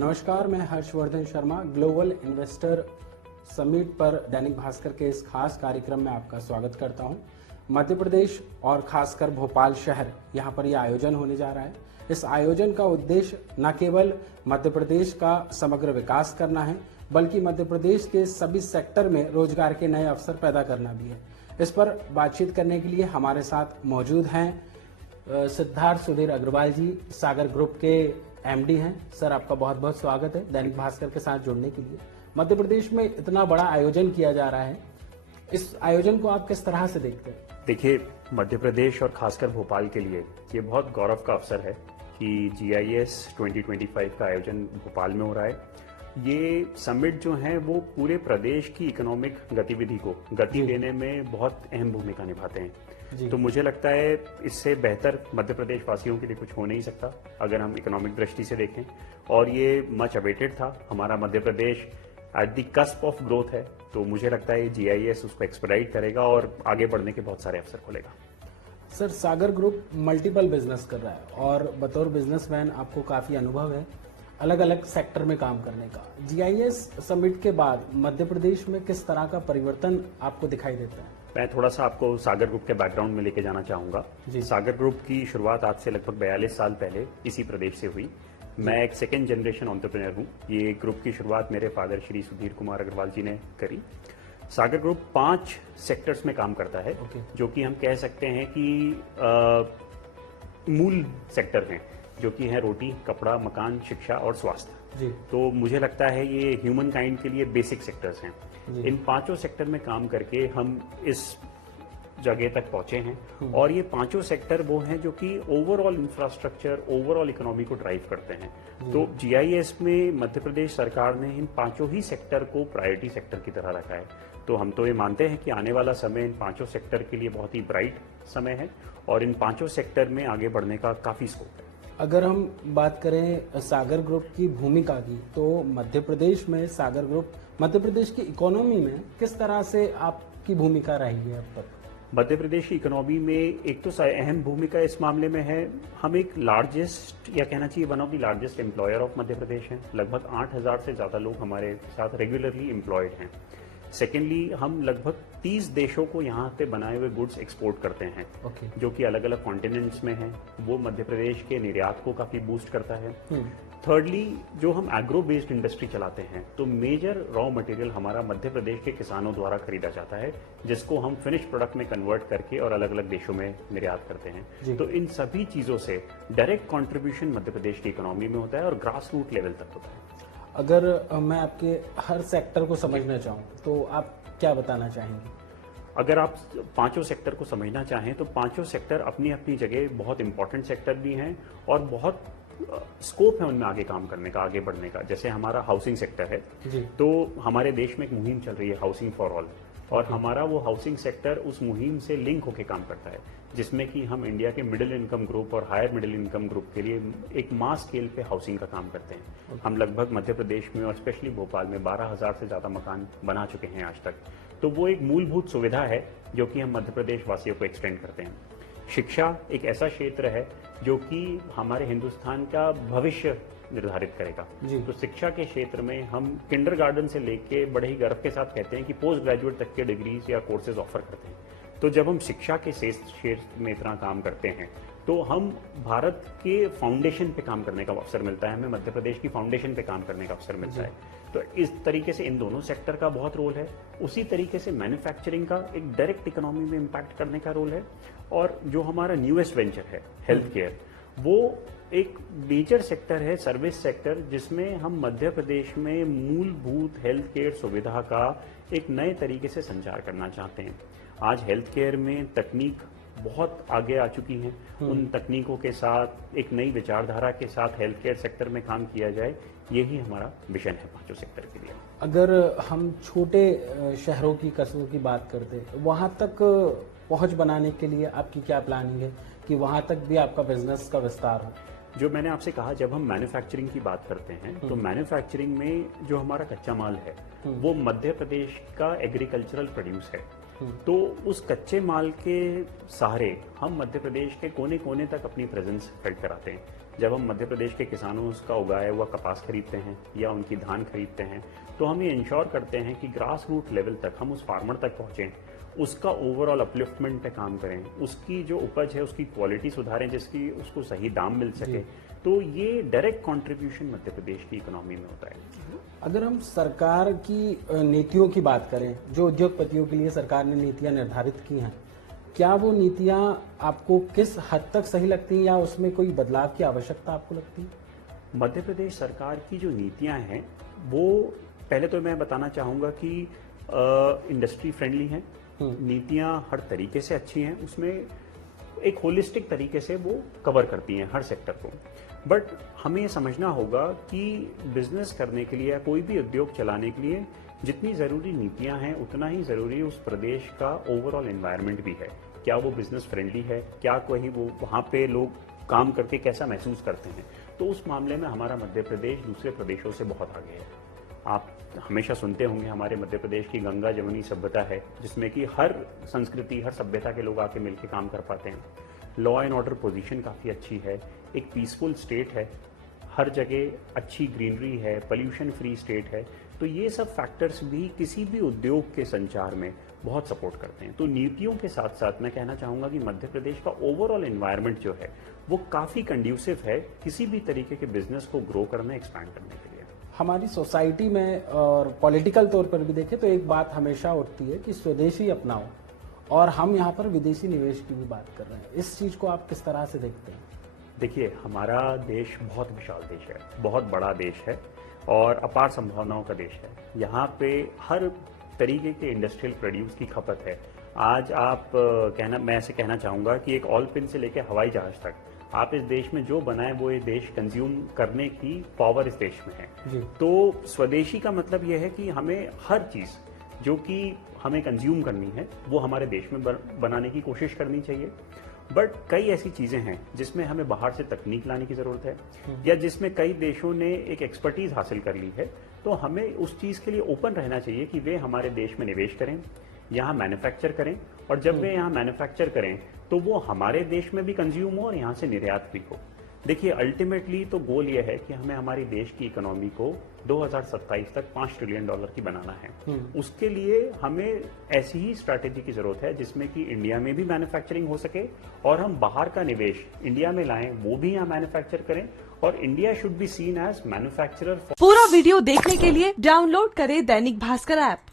नमस्कार, मैं Harshvardhan Sharma global investor summit पर दैनिक भास्कर के इस खास कार्यक्रम में आपका स्वागत करता हूं। मध्य प्रदेश और खासकर भोपाल शहर, यहां पर यह आयोजन होने जा रहा है। इस आयोजन का उद्देश्य न केवल मध्य प्रदेश का समग्र विकास करना है, बल्कि मध्य प्रदेश के सभी सेक्टर में रोजगार के नए अवसर पैदा करना भी है। इस पर बातचीत करने के लिए हमारे साथ मौजूद हैं सिद्धार्थ सुधीर अग्रवाल जी, सागर ग्रुप के एमडी हैं। सर, आपका बहुत बहुत स्वागत है दैनिक भास्कर के साथ जुड़ने के लिए। मध्य प्रदेश में इतना बड़ा आयोजन किया जा रहा है, इस आयोजन को आप किस तरह से देखते हैं? देखिए, मध्य प्रदेश और खासकर भोपाल के लिए ये बहुत गौरव का अवसर है कि GIS 2025 का आयोजन भोपाल में हो रहा है। ये समिट जो है वो पूरे प्रदेश की इकोनॉमिक गतिविधि को गति देने में बहुत अहम भूमिका निभाते हैं। तो मुझे लगता है इससे बेहतर मध्य प्रदेश वासियों के लिए कुछ हो नहीं सकता अगर हम इकोनॉमिक दृष्टि से देखें। और ये मच अवेटेड था। हमारा Madhya Pradesh at the cusp of growth है, तो मुझे लगता है GIS उसको एक्सपेडाइट करेगा और आगे बढ़ने के बहुत सारे अवसर खोलेगा। सर, सागर ग्रुप मल्टीपल बिजनेस कर रहा है और बतौर बिजनेसमैन आपको काफी अनुभव है अलग अलग सेक्टर में काम करने का। GIS समिट के बाद मध्य प्रदेश में किस तरह का परिवर्तन आपको दिखाई देता है? मैं थोड़ा सा आपको सागर ग्रुप के बैकग्राउंड में लेके जाना चाहूंगा। सागर ग्रुप की शुरुआत आज से लगभग 42 साल पहले इसी प्रदेश से हुई। मैं एक सेकेंड जनरेशन एंटरप्रेन्योर हूँ। ये ग्रुप की शुरुआत मेरे फादर श्री सुधीर कुमार अग्रवाल जी ने करी। सागर ग्रुप 5 सेक्टर्स में काम करता है, जो कि हम कह सकते हैं कि मूल सेक्टर हैं, जो कि है रोटी, कपड़ा, मकान, शिक्षा और स्वास्थ्य। तो मुझे लगता है ये ह्यूमन काइंड के लिए बेसिक सेक्टर्स हैं। इन 5 सेक्टर में काम करके हम इस जगह तक पहुंचे हैं और ये 5 सेक्टर वो हैं जो कि ओवरऑल इंफ्रास्ट्रक्चर, ओवरऑल इकोनॉमी को ड्राइव करते हैं। तो GIS में मध्य प्रदेश सरकार ने इन 5 ही सेक्टर को प्रायोरिटी सेक्टर की तरह रखा है। तो हम तो ये मानते हैं कि आने वाला समय इन 5 सेक्टर के लिए बहुत ही ब्राइट समय है और इन 5 सेक्टर में आगे बढ़ने का काफी स्कोप है। अगर हम बात करें सागर ग्रुप की भूमिका की, तो मध्य प्रदेश में सागर ग्रुप मध्य प्रदेश की इकोनॉमी में किस तरह से आपकी भूमिका रही है अब तक? मध्य प्रदेश की इकोनॉमी में एक तो अहम भूमिका इस मामले में है, हम एक लार्जेस्ट या कहना चाहिए one of the largest employer of Madhya Pradesh हैं। लगभग 8000 से ज्यादा लोग हमारे साथ रेगुलरली एम्प्लॉयड हैं। सेकेंडली, हम लगभग 30 देशों को यहाँ पे बनाए हुए गुड्स एक्सपोर्ट करते हैं, जो कि अलग अलग कॉन्टिनेंट्स में हैं। वो मध्य प्रदेश के निर्यात को काफी बूस्ट करता है। थर्डली, जो हम एग्रो बेस्ड इंडस्ट्री चलाते हैं, तो मेजर रॉ मटेरियल हमारा मध्य प्रदेश के किसानों द्वारा खरीदा जाता है, जिसको हम फिनिश प्रोडक्ट में कन्वर्ट करके और अलग अलग देशों में निर्यात करते हैं। तो इन सभी चीजों से डायरेक्ट कॉन्ट्रीब्यूशन मध्य प्रदेश की इकोनॉमी में होता है और ग्रास रूट लेवल तक होता है। अगर मैं आपके हर सेक्टर को समझना चाहूँ तो आप क्या बताना चाहेंगे? अगर आप 5 सेक्टर को समझना चाहें तो 5 सेक्टर अपनी अपनी जगह बहुत इंपॉर्टेंट सेक्टर भी हैं और बहुत स्कोप है उनमें आगे काम करने का, आगे बढ़ने का। जैसे हमारा हाउसिंग सेक्टर है, तो हमारे देश में एक मुहिम चल रही है हाउसिंग फॉर ऑल, और हमारा वो हाउसिंग सेक्टर उस मुहिम से लिंक होकर काम करता है, जिसमें कि हम इंडिया के मिडिल इनकम ग्रुप और हायर मिडिल इनकम ग्रुप के लिए एक मास स्केल पे हाउसिंग का काम करते हैं। हम लगभग मध्य प्रदेश में और स्पेशली भोपाल में 12,000 से ज्यादा मकान बना चुके हैं आज तक। तो वो एक मूलभूत सुविधा है जो कि हम मध्य प्रदेश वासियों को एक्सटेंड करते हैं। शिक्षा एक ऐसा क्षेत्र है जो कि हमारे हिंदुस्तान का भविष्य निर्धारित करेगा। तो शिक्षा के क्षेत्र में हम किंडरगार्टन से लेके बड़े ही गर्व के साथ कहते हैं कि पोस्ट ग्रेजुएट तक के डिग्रीज या कोर्सेज ऑफर करते हैं। तो जब हम शिक्षा के क्षेत्र में इतना काम करते हैं, तो हम भारत के फाउंडेशन पे काम करने का अवसर मिलता है, हमें मध्य प्रदेश की फाउंडेशन पे काम करने का अवसर मिलता है। तो इस तरीके से इन दोनों सेक्टर का बहुत रोल है। उसी तरीके से मैन्युफैक्चरिंग का एक डायरेक्ट इकोनॉमी में इम्पैक्ट करने का रोल है। और जो हमारा न्यूएस्ट वेंचर है हेल्थ केयर, वो एक मेजर सेक्टर है, सर्विस सेक्टर, जिसमें हम मध्य प्रदेश में मूलभूत हेल्थ केयर सुविधा का एक नए तरीके से संचार करना चाहते हैं। आज हेल्थ केयर में तकनीक बहुत आगे आ चुकी हैं। उन तकनीकों के साथ एक नई विचारधारा के साथ हेल्थ केयर सेक्टर में काम किया जाए, यही हमारा विजन है 5 सेक्टर के लिए। अगर हम छोटे शहरों की, कस्बों की बात करते हैं, वहां तक पहुंच बनाने के लिए आपकी क्या प्लानिंग है कि वहां तक भी आपका बिजनेस का विस्तार हो? जो मैंने आपसे कहा, जब हम मैन्युफैक्चरिंग की बात करते हैं तो मैन्युफैक्चरिंग में जो हमारा कच्चा माल है वो मध्य प्रदेश का एग्रीकल्चरल प्रोड्यूस है। तो उस कच्चे माल के सहारे हम मध्य प्रदेश के कोने कोने तक अपनी प्रेजेंस फील्ड कराते हैं। जब हम मध्य प्रदेश के किसानों का उगाया हुआ कपास खरीदते हैं या उनकी धान खरीदते हैं, तो हम ये इंश्योर करते हैं कि ग्रास रूट लेवल तक हम उस फार्मर तक पहुंचें, उसका ओवरऑल अपलिफ्टमेंट पे काम करें, उसकी जो उपज है उसकी क्वालिटी सुधारें जिसकी उसको सही दाम मिल सके। तो ये डायरेक्ट कंट्रीब्यूशन मध्य प्रदेश की इकोनॉमी में होता है। अगर हम सरकार की नीतियों की बात करें, जो उद्योगपतियों के लिए सरकार ने नीतियां निर्धारित की हैं, क्या वो नीतियां आपको किस हद तक सही लगती हैं या उसमें कोई बदलाव की आवश्यकता आपको लगती है? मध्य प्रदेश सरकार की जो नीतियां हैं वो पहले तो मैं बताना चाहूंगा कि इंडस्ट्री फ्रेंडली हैं, नीतियां हर तरीके से अच्छी हैं, उसमें एक होलिस्टिक तरीके से वो कवर करती हैं हर सेक्टर को। बट हमें ये समझना होगा कि बिजनेस करने के लिए या कोई भी उद्योग चलाने के लिए जितनी ज़रूरी नीतियां हैं उतना ही ज़रूरी उस प्रदेश का ओवरऑल एनवायरनमेंट भी है। क्या वो बिजनेस फ्रेंडली है, क्या कोई वो वहाँ पे लोग काम करके कैसा महसूस करते हैं। तो उस मामले में हमारा मध्य प्रदेश दूसरे प्रदेशों से बहुत आगे है। आप हमेशा सुनते होंगे हमारे मध्य प्रदेश की गंगा जमुनी सभ्यता है, जिसमें कि हर संस्कृति हर सभ्यता के लोग आके मिलकर काम कर पाते हैं। लॉ एंड ऑर्डर पोजीशन काफ़ी अच्छी है, एक पीसफुल स्टेट है, हर जगह अच्छी ग्रीनरी है, पोल्यूशन फ्री स्टेट है। तो ये सब फैक्टर्स भी किसी भी उद्योग के संचार में बहुत सपोर्ट करते हैं। तो नीतियों के साथ साथ मैं कहना चाहूँगा कि मध्य प्रदेश का ओवरऑल एनवायरनमेंट जो है वो काफ़ी कंड्यूसिव है किसी भी तरीके के बिजनेस को ग्रो करने एक्सपैंड करने के लिए। हमारी सोसाइटी में और पॉलिटिकल तौर पर भी देखें तो एक बात हमेशा उठती है कि स्वदेशी अपनाओ, और हम यहाँ पर विदेशी निवेश की भी बात कर रहे हैं। इस चीज़ को आप किस तरह से देखते हैं? देखिए, हमारा देश बहुत विशाल देश है, बहुत बड़ा देश है और अपार संभावनाओं का देश है। यहाँ पे हर तरीके के इंडस्ट्रियल प्रोड्यूस की खपत है। आज आप मैं ऐसे कहना चाहूँगा कि एक ऑल पिन से लेकर हवाई जहाज तक आप इस देश में जो बनाए वो ये देश कंज्यूम करने की पावर इस देश में है। तो स्वदेशी का मतलब यह है कि हमें हर चीज़ जो कि हमें कंज्यूम करनी है वो हमारे देश में बनाने की कोशिश करनी चाहिए। बट कई ऐसी चीज़ें हैं जिसमें हमें बाहर से तकनीक लाने की ज़रूरत है, या जिसमें कई देशों ने एक एक्सपर्टीज हासिल कर ली है। तो हमें उस चीज़ के लिए ओपन रहना चाहिए कि वे हमारे देश में निवेश करें, यहाँ मैन्युफैक्चर करें, और जब वे यहाँ मैन्युफैक्चर करें तो वो हमारे देश में भी कंज्यूम हो और यहाँ से निर्यात भी हो। देखिए, अल्टीमेटली तो गोल ये है कि हमें हमारी देश की इकोनॉमी को 2027 तक $5 ट्रिलियन की बनाना है। उसके लिए हमें ऐसी ही स्ट्रैटेजी की जरूरत है जिसमें कि इंडिया में भी मैन्युफैक्चरिंग हो सके और हम बाहर का निवेश इंडिया में लाएं, वो भी यहाँ मैन्युफैक्चर करें, और India should be seen as manufacturer. पूरा वीडियो देखने के लिए डाउनलोड करें दैनिक भास्कर ऐप।